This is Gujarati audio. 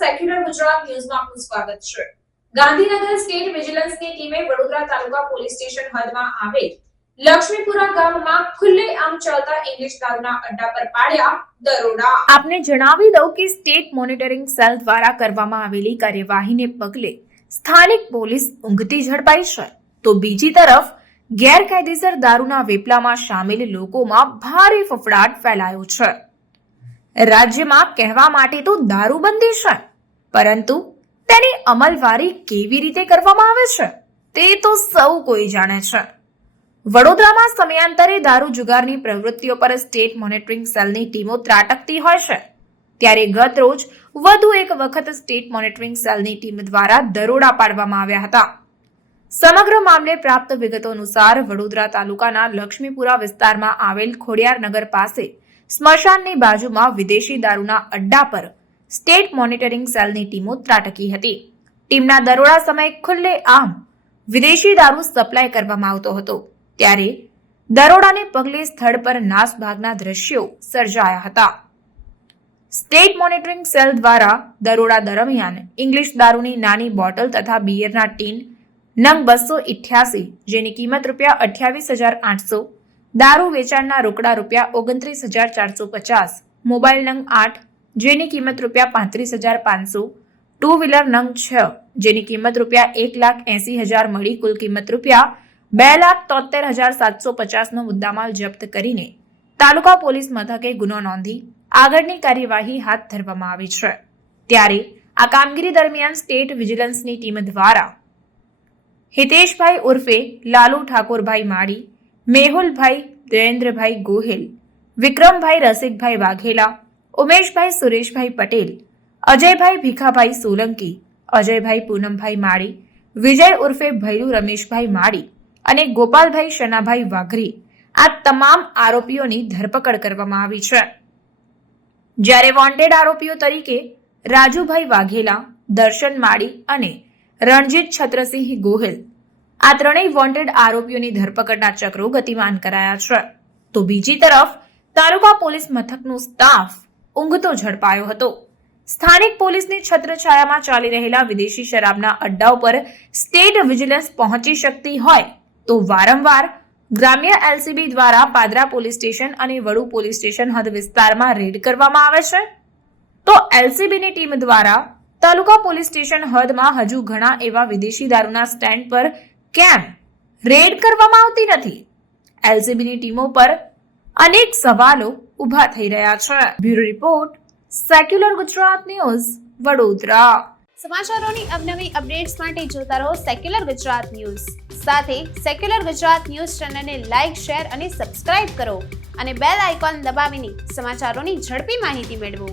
સેક્યુલર ગુજરાત ન્યૂઝમાં આપનું સ્વાગત છે. ગાંધીનગર સ્ટેટ વિજિલન્સની ટીમે વડોદરા તાલુકા પોલીસ સ્ટેશન હદમાં આવેલ લક્ષ્મીપુરા ગામમાં ખુલ્લેઆમ ચાલતા ઇંગ્લિશ દારૂના અડ્ડા પર પાડ્યા દરોડા. આપને જણાવી દઉં કે સ્ટેટ મોનિટરિંગ સેલ દ્વારા કરવામાં આવેલી કાર્યવાહીને પગલે સ્થાનિક પોલીસ ઊંઘતી ઝડપાઈ છે, તો બીજી તરફ ગેરકાયદેસર દારૂના વેપલામાં સામેલ લોકોમાં ભારે ફફડાટ ફેલાયો છે. રાજ્યમાં કહેવા માટે તો દારૂબંધી છે, પરંતુ તેની અમલવારી કેવી રીતે કરવામાં આવે છે તે તો સૌ કોઈ જાણે છે. વડોદરામાં સમયાંતરે દારૂ જુગારની પ્રવૃત્તિઓ પર સ્ટેટ મોનિટરિંગ સેલની ટીમો ત્રાટકતી હોય છે, ત્યારે ગત રોજ વધુ એક વખત સ્ટેટ મોનિટરિંગ સેલની ટીમ દ્વારા દરોડા પાડવામાં આવ્યા હતા. સમગ્ર મામલે પ્રાપ્ત વિગતો અનુસાર વડોદરા તાલુકાના લક્ષ્મીપુરા વિસ્તારમાં આવેલ ખોડિયારનગર પાસે સ્મશાનની બાજુમાં વિદેશી દારૂના અડ્ડા પર સ્ટેટ મોનિટરિંગ સેલની ટીમો ત્રાટકી હતી. ટીમના દરોડા સમયે ખુલ્લેઆમ વિદેશી દારૂ સપ્લાય કરવામાં આવતો હતો, ત્યારે દરોડાને પગલે સ્થળ પર નાસભાગના દ્રશ્યો સર્જાયા હતા. સ્ટેટ મોનિટરિંગ સેલ દ્વારા દરોડા દરમિયાન ઇંગ્લિશ દારૂની નાની બોટલ તથા બિયરના ટીન નંગ 288, જેની કિંમત ₹28,800, દારૂ વેચાણના રોકડા ₹29,450, મોબાઈલ નંગ 8, જેની કિંમત ₹35,500, ટુ વ્હીલર નંગ 6, જેની કિંમત ₹1,80,000 મળી કુલ કિંમત ₹2,73,750 નો મુદ્દામાલ જપ્ત કરીને તાલુકા પોલીસ મથકે ગુનો નોંધી આગળની કાર્યવાહી હાથ ધરવામાં આવી છે. ત્યારે આ કામગીરી દરમિયાન સ્ટેટ વિજિલન્સની ટીમ દ્વારા હિતેશભાઈ ઉર્ફે લાલુ ઠાકોરભાઈ માળી, મેહુલભાઈ જયેન્દ્રભાઈ ગોહિલ, વિક્રમભાઈ રસિકભાઈ વાઘેલા, ઉમેશભાઈ સુરેશભાઈ પટેલ, અજયભાઈ ભીખાભાઈ સોલંકી, અજયભાઈ પૂનમભાઈ માળી, વિજય ઉર્ફે ભૈરુ રમેશભાઈ માળી અને ગોપાલભાઈ શનાભાઈ વાઘરી, આ તમામ આરોપીઓની ધરપકડ કરવામાં આવી છે. જ્યારે વોન્ટેડ આરોપીઓ તરીકે રાજુભાઈ વાઘેલા, દર્શન માળી અને રણજીત છત્રસિંહ ગોહિલ, આ ત્રણેય વોન્ટેડ આરોપીઓની ધરપકડના ચક્રો ગતિમાન કરાયા છે. તો બીજી તરફ તાલુકા પોલીસ મથકનો સ્ટાફ ઊંઘતો ઝડપાયો હતો. સ્થાનિક પોલીસની છત્રછાયામાં ચાલી રહેલા વિદેશી શરાબના અડ્ડાઓ પર સ્ટેટ વિજિલન્સ પહોંચી શકતી હોય તો વારંવાર ગ્રામ્ય એલસીબી દ્વારા પાદરા પોલીસ સ્ટેશન અને વડુ પોલીસ સ્ટેશન હદ વિસ્તારમાં રેડ કરવામાં આવે છે, તો એલસીબીની ટીમ દ્વારા તાલુકા પોલીસ સ્ટેશન હદમાં હજુ ઘણા એવા વિદેશી દારૂના સ્ટેન્ડ પર કેમ રેડ કરવામાં આવતી નથી? એલસીબીની ટીમો પર અનેક સવાલો ઉભા થઈ રહ્યા છે. Bureau report, secular Gujarat news, Vadodara. સમાચારોની અવનવી અપડેટ્સ માટે જોતા રહો સેક્યુલર ગુજરાત ન્યૂઝ. સાથે સેક્યુલર ગુજરાત ન્યૂઝ ચેનલને લાઇક, શેર અને સબસ્ક્રાઇબ કરો અને બેલ આઇકોન દબાવીને સમાચારોની ઝડપી માહિતી મેળવો.